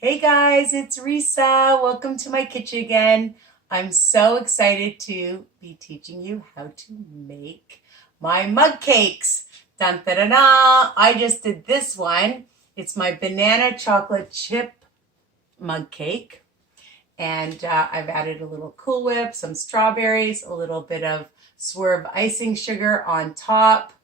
Hey guys, it's Risa. Welcome to my kitchen again. I'm so excited to be teaching you how to make my mug cakes. Dun, da, da, da. I just did this one. It's my banana chocolate chip mug cake. And I've added a little Cool Whip, some strawberries, a little bit of Swerve icing sugar on top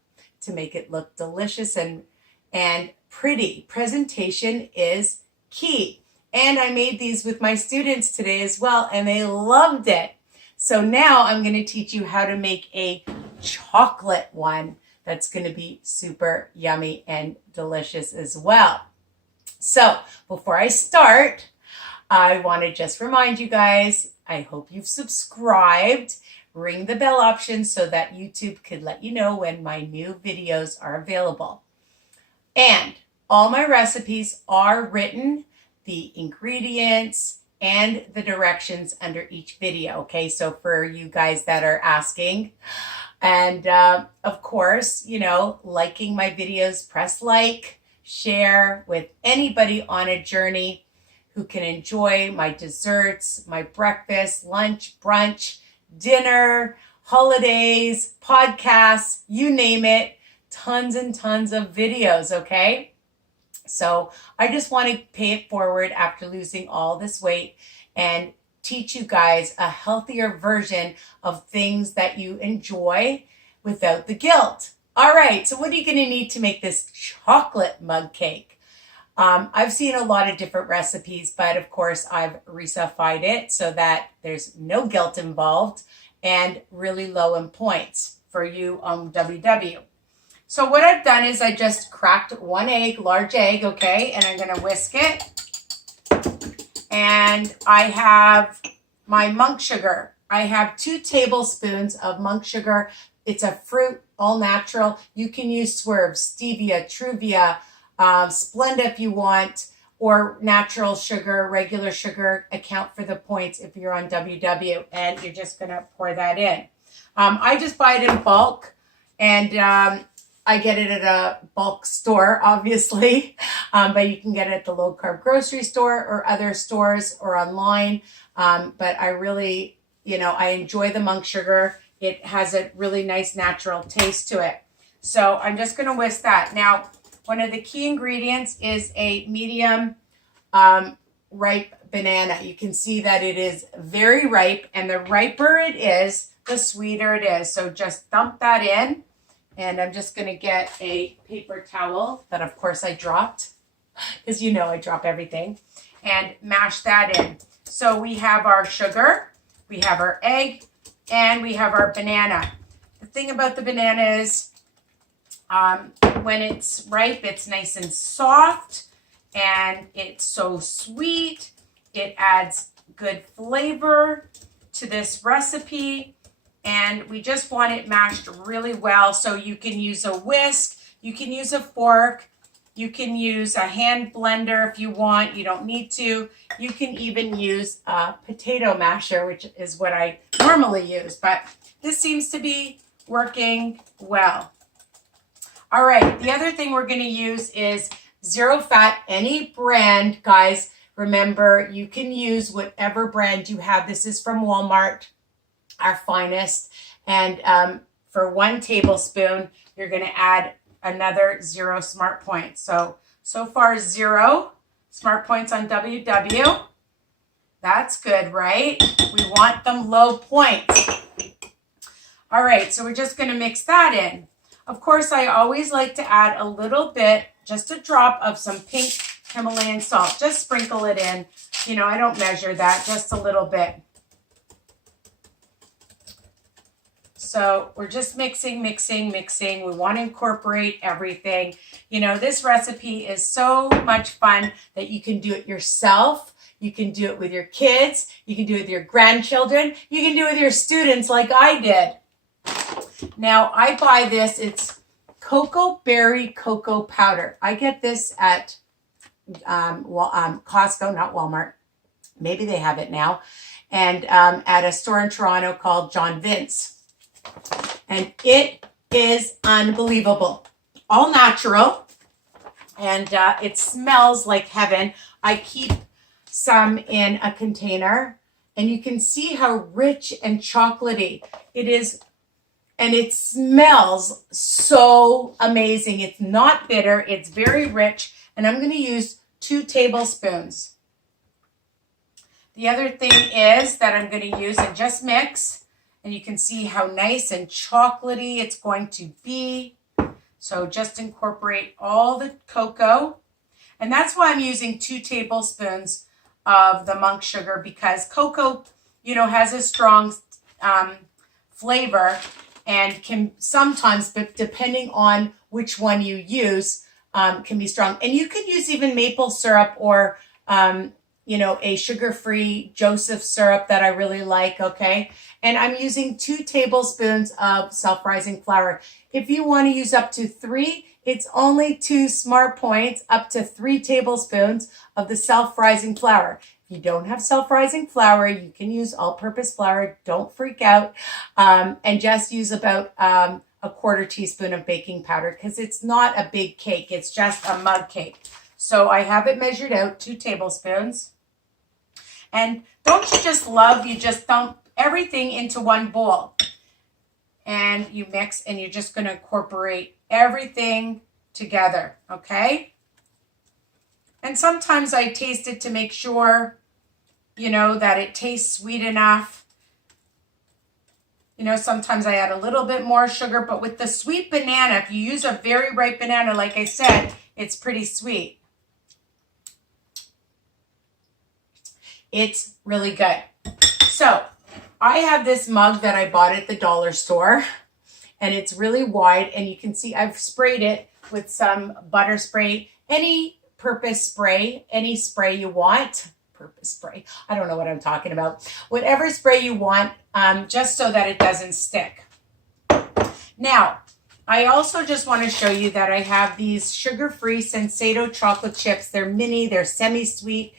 to make it look delicious and pretty. Presentation is key. And I made these with my students today as well, and they loved it. So now I'm going to teach you how to make a chocolate one that's going to be super yummy and delicious as well. So before I start, I want to just remind you guys, I hope you've subscribed. Ring the bell option so that YouTube could let you know when my new videos are available. And all my recipes are written, the ingredients and the directions under each video. Okay, so for you guys that are asking, and of course, liking my videos, press like, share with anybody on a journey who can enjoy my desserts, my breakfast, lunch, brunch, dinner, holidays, podcasts, you name it, tons and tons of videos, okay? So I just want to pay it forward after losing all this weight and teach you guys a healthier version of things that you enjoy without the guilt. All right, so what are you going to need to make this chocolate mug cake? I've seen a lot of different recipes, but of course I've Risa-fied it so that there's no guilt involved and really low in points for you on WW. So what I've done is I just cracked one egg, large egg, okay, and I'm going to whisk it. And I have my monk sugar. I have 2 tablespoons of monk sugar. It's a fruit, all natural. You can use Swerve, stevia, Truvia, Splenda if you want, or natural sugar, regular sugar. Account for the points if you're on WW, and you're just going to pour that in. I just buy it in bulk, and I get it at a bulk store, obviously, but you can get it at the low-carb grocery store or other stores or online. But I really, I enjoy the monk sugar. It has a really nice natural taste to it. So I'm just going to whisk that. Now, one of the key ingredients is a medium ripe banana. You can see that it is very ripe, and the riper it is, the sweeter it is. So just dump that in. And I'm just going to get a paper towel that, of course, I dropped, because I drop everything, and mash that in. So we have our sugar, we have our egg, and we have our banana. The thing about the banana is when it's ripe, it's nice and soft, and it's so sweet. It adds good flavor to this recipe. And we just want it mashed really well. So you can use a whisk, you can use a fork, you can use a hand blender if you want. You don't need to. You can even use a potato masher, which is what I normally use. But this seems to be working well. All right, the other thing we're going to use is zero fat, any brand. Guys, remember, you can use whatever brand you have. This is from Walmart, our finest. And for 1 tablespoon, you're going to add another 0 smart points. So far 0 smart points on WW. That's good, right? We want them low points. All right, so we're just going to mix that in. Of course, I always like to add a little bit, just a drop of some pink Himalayan salt. Just sprinkle it in. I don't measure that, just a little bit. So we're just mixing. We want to incorporate everything. This recipe is so much fun that you can do it yourself. You can do it with your kids. You can do it with your grandchildren. You can do it with your students like I did. Now, I buy this. It's cocoa berry cocoa powder. I get this at Costco, not Walmart. Maybe they have it now. And at a store in Toronto called John Vince. And it is unbelievable. All natural. and it smells like heaven. I keep some in a container, and you can see how rich and chocolatey it is, and it smells so amazing. It's not bitter, it's very rich, and I'm going to use 2 tablespoons. The other thing is that I'm going to use and just mix, and you can see how nice and chocolatey it's going to be. So just incorporate all the cocoa. And that's why I'm using 2 tablespoons of the monk sugar, because cocoa, you know, has a strong flavor and can sometimes, but depending on which one you use, can be strong. And you can use even maple syrup or, you know, a sugar-free Joseph syrup that I really like, okay? And I'm using 2 tablespoons of self-rising flour. If you want to use up to 3, it's only 2 smart points, up to 3 tablespoons of the self-rising flour. If you don't have self-rising flour, you can use all-purpose flour. Don't freak out. And just use about a 1/4 teaspoon of baking powder, because it's not a big cake. It's just a mug cake. So I have it measured out, 2 tablespoons. And don't you just love, you just dump everything into one bowl. And you mix, and you're just going to incorporate everything together, okay? And sometimes I taste it to make sure, you know, that it tastes sweet enough. You know, sometimes I add a little bit more sugar, but with the sweet banana, if you use a very ripe banana, like I said, it's pretty sweet. It's really good. So I have this mug that I bought at the dollar store, and it's really wide, and you can see I've sprayed it with some butter spray, any purpose spray, any spray you want. Purpose spray, I don't know what I'm talking about. Whatever spray you want, just so that it doesn't stick. Now, I also just want to show you that I have these sugar-free Sensado chocolate chips. They're mini, they're semi-sweet.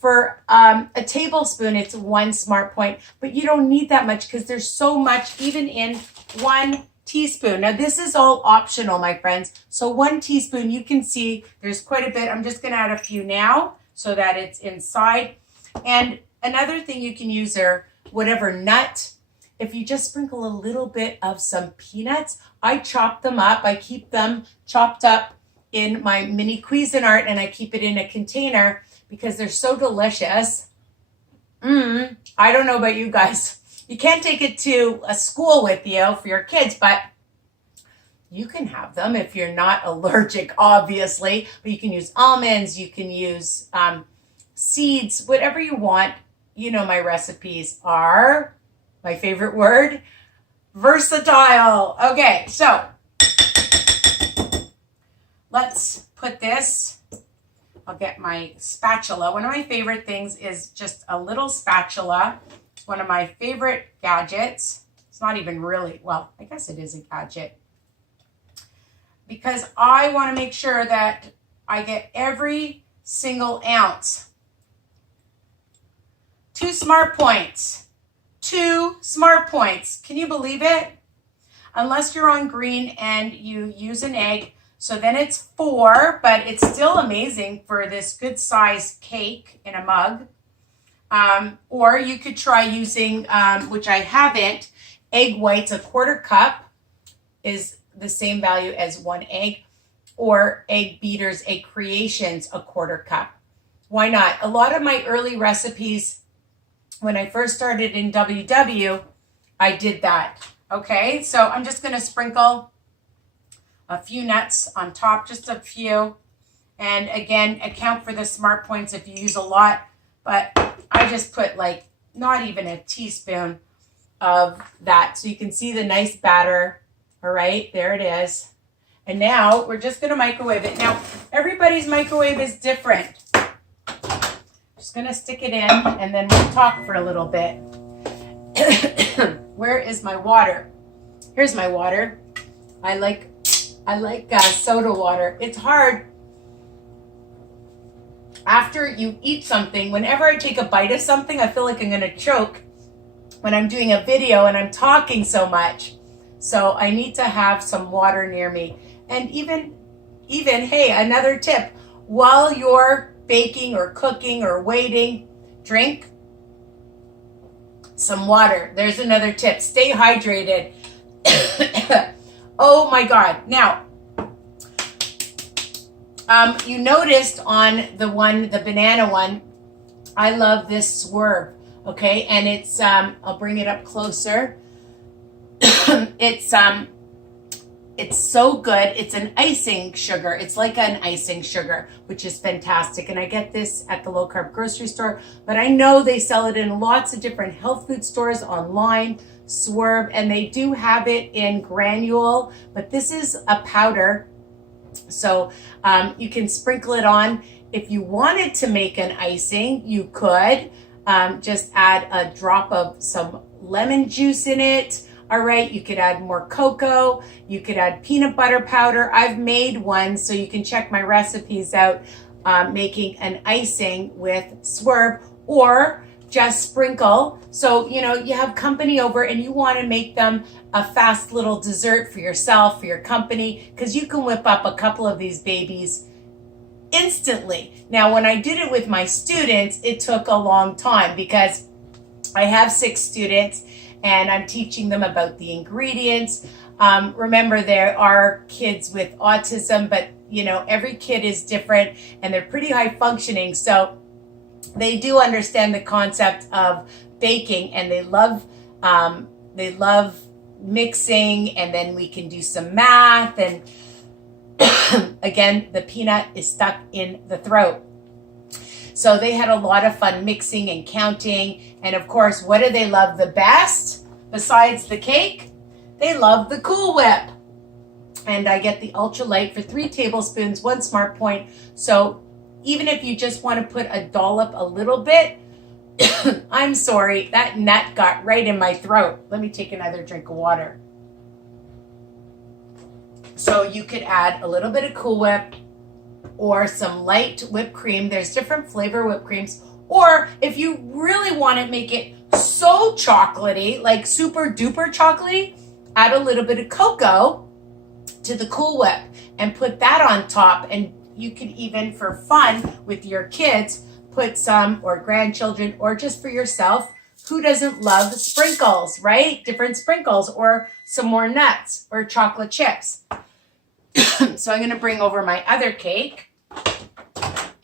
For a tablespoon, it's 1 smart point, but you don't need that much because there's so much, even in 1 teaspoon. Now, this is all optional, my friends. So 1 teaspoon, you can see there's quite a bit. I'm just going to add a few now so that it's inside. And another thing you can use are whatever nut. If you just sprinkle a little bit of some peanuts, I chop them up. I keep them chopped up in my mini Cuisinart, and I keep it in a container because they're so delicious. I don't know about you guys. You can't take it to a school with you for your kids, but you can have them if you're not allergic, obviously. But you can use almonds, you can use seeds, whatever you want. You know my recipes are, my favorite word, versatile. Okay, so let's put this. I'll get my spatula. One of my favorite things is just a little spatula. It's one of my favorite gadgets. It's not even really, well, I guess it is a gadget. Because I want to make sure that I get every single ounce. 2 smart points. 2 smart points. Can you believe it? Unless you're on green and you use an egg. So then it's 4, but it's still amazing for this good sized cake in a mug. Or you could try using, which I haven't, egg whites. A 1/4 cup is the same value as 1 egg. Or egg beaters, egg creations, a 1/4 cup. Why not? A lot of my early recipes, when I first started in WW, I did that. Okay, so I'm just going to sprinkle a few nuts on top, just a few. And again, account for the smart points if you use a lot. But I just put like not even a teaspoon of that. So you can see the nice batter. All right, there it is. And now we're just going to microwave it. Now, everybody's microwave is different. Just going to stick it in, and then we'll talk for a little bit. Where is my water? Here's my water. I like soda water. It's hard after you eat something. Whenever I take a bite of something, I feel like I'm going to choke when I'm doing a video and I'm talking so much. So I need to have some water near me. And even even, hey, another tip, while you're baking or cooking or waiting, drink some water. There's another tip. Stay hydrated. Oh my God. Now, you noticed on the banana one, I love this swerve, okay? And it's, I'll bring it up closer. It's so good. It's an icing sugar. It's like an icing sugar, which is fantastic. And I get this at the low carb grocery store, but I know they sell it in lots of different health food stores online, Swerve, and they do have it in granule, but this is a powder. So you can sprinkle it on. If you wanted to make an icing, you could just add a drop of some lemon juice in it. All right, you could add more cocoa. You could add peanut butter powder. I've made one, so you can check my recipes out making an icing with Swerve, or just sprinkle. So, you know, you have company over and you want to make them a fast little dessert for yourself, for your company, because you can whip up a couple of these babies instantly. Now, when I did it with my students, it took a long time because I have 6 students and I'm teaching them about the ingredients. Remember, there are kids with autism, but you know, every kid is different and they're pretty high functioning. So they do understand the concept of baking, and they love mixing, and then we can do some math. And again, the peanut is stuck in the throat. So they had a lot of fun mixing and counting. And of course, what do they love the best besides the cake? They love the Cool Whip. And I get the ultra light for 3 tablespoons, 1 Smart Point. So even if you just want to put a dollop a little bit, I'm sorry, that nut got right in my throat. Let me take another drink of water. So you could add a little bit of Cool Whip or some light whipped cream. There's different flavor whipped creams. Or if you really want to make it so chocolatey, like super duper chocolatey, add a little bit of cocoa to the Cool Whip and put that on top. And you can even, for fun with your kids, put some, or grandchildren, or just for yourself. Who doesn't love sprinkles, right? Different sprinkles, or some more nuts or chocolate chips. So I'm going to bring over my other cake.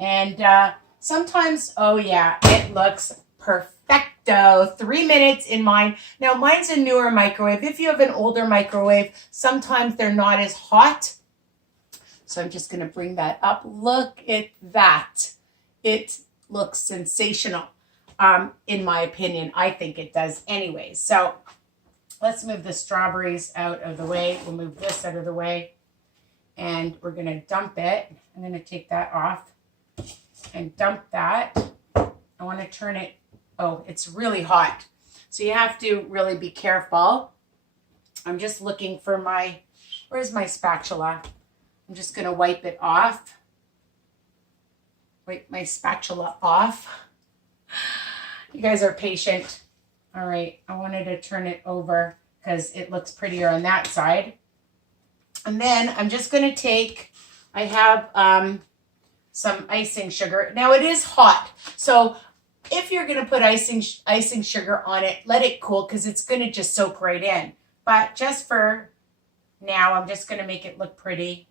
And sometimes, oh yeah, it looks perfecto. 3 minutes in mine. Now mine's a newer microwave. If you have an older microwave, sometimes they're not as hot. So I'm just going to bring that up. Look at that. It looks sensational. In my opinion, I think it does anyway. So let's move the strawberries out of the way. We'll move this out of the way. And we're going to dump it. I'm going to take that off and dump that. I want to turn it. Oh, it's really hot. So you have to really be careful. I'm just looking for my, where's my spatula? I'm just going to wipe it off. Wipe my spatula off. You guys are patient. All right, I wanted to turn it over because it looks prettier on that side. And then I'm just going to take, I have some icing sugar. Now it is hot. So if you're going to put icing sugar on it, let it cool because it's going to just soak right in. But just for now, I'm just going to make it look pretty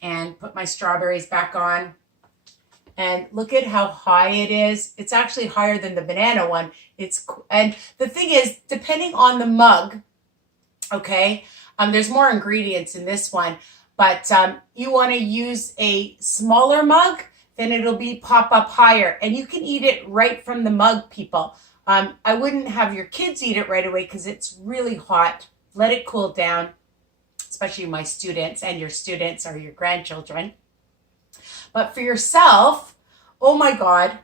and put my strawberries back on. And look at how high it is. It's actually higher than the banana one. And the thing is, depending on the mug, okay, there's more ingredients in this one, but you want to use a smaller mug, then it'll be pop up higher. And you can eat it right from the mug, people. I wouldn't have your kids eat it right away because it's really hot. Let it cool down, especially my students and your students or your grandchildren. But for yourself, oh my God,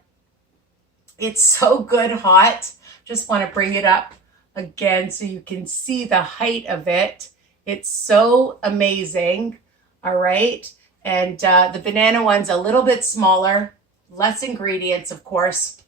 it's so good hot. Just want to bring it up again so you can see the height of it. It's so amazing. All right. And the banana one's a little bit smaller, less ingredients, of course.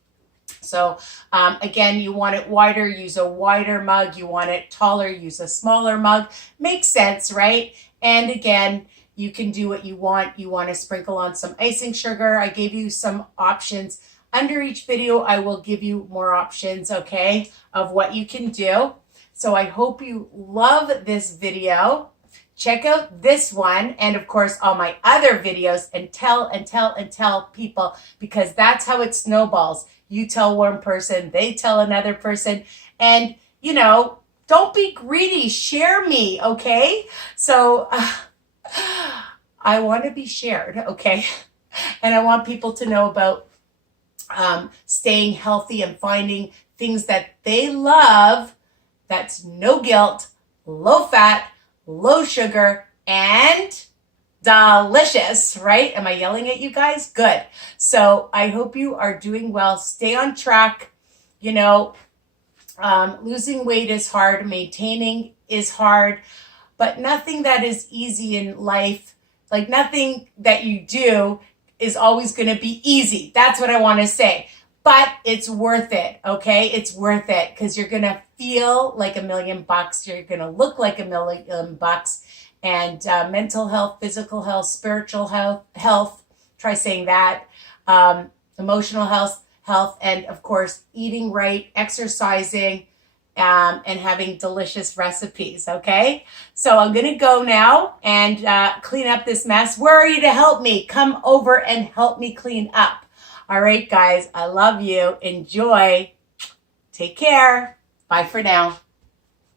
So again, you want it wider, use a wider mug. You want it taller, use a smaller mug. Makes sense, right? And again, You can do what you want. You want to sprinkle on some icing sugar. I gave you some options. Under each video, I will give you more options, okay, of what you can do. So I hope you love this video. Check out this one and, of course, all my other videos, and tell people, because that's how it snowballs. You tell one person, they tell another person, and, you know, don't be greedy. Share me, okay? So I want to be shared, okay? And I want people to know about staying healthy and finding things that they love that's no guilt, low fat, low sugar, and delicious, right? Am I yelling at you guys? Good. So I hope you are doing well. Stay on track. You know, losing weight is hard. Maintaining is hard. But nothing that is easy in life, like nothing that you do is always going to be easy. That's what I want to say. But it's worth it, okay? It's worth it because you're going to feel like $1 million. You're going to look like $1 million. And mental health, physical health, spiritual health, try saying that, emotional health, and of course, eating right, exercising, and having delicious recipes, okay? So I'm going to go now and clean up this mess. Where are you to help me? Come over and help me clean up. All right, guys, I love you. Enjoy. Take care. Bye for now.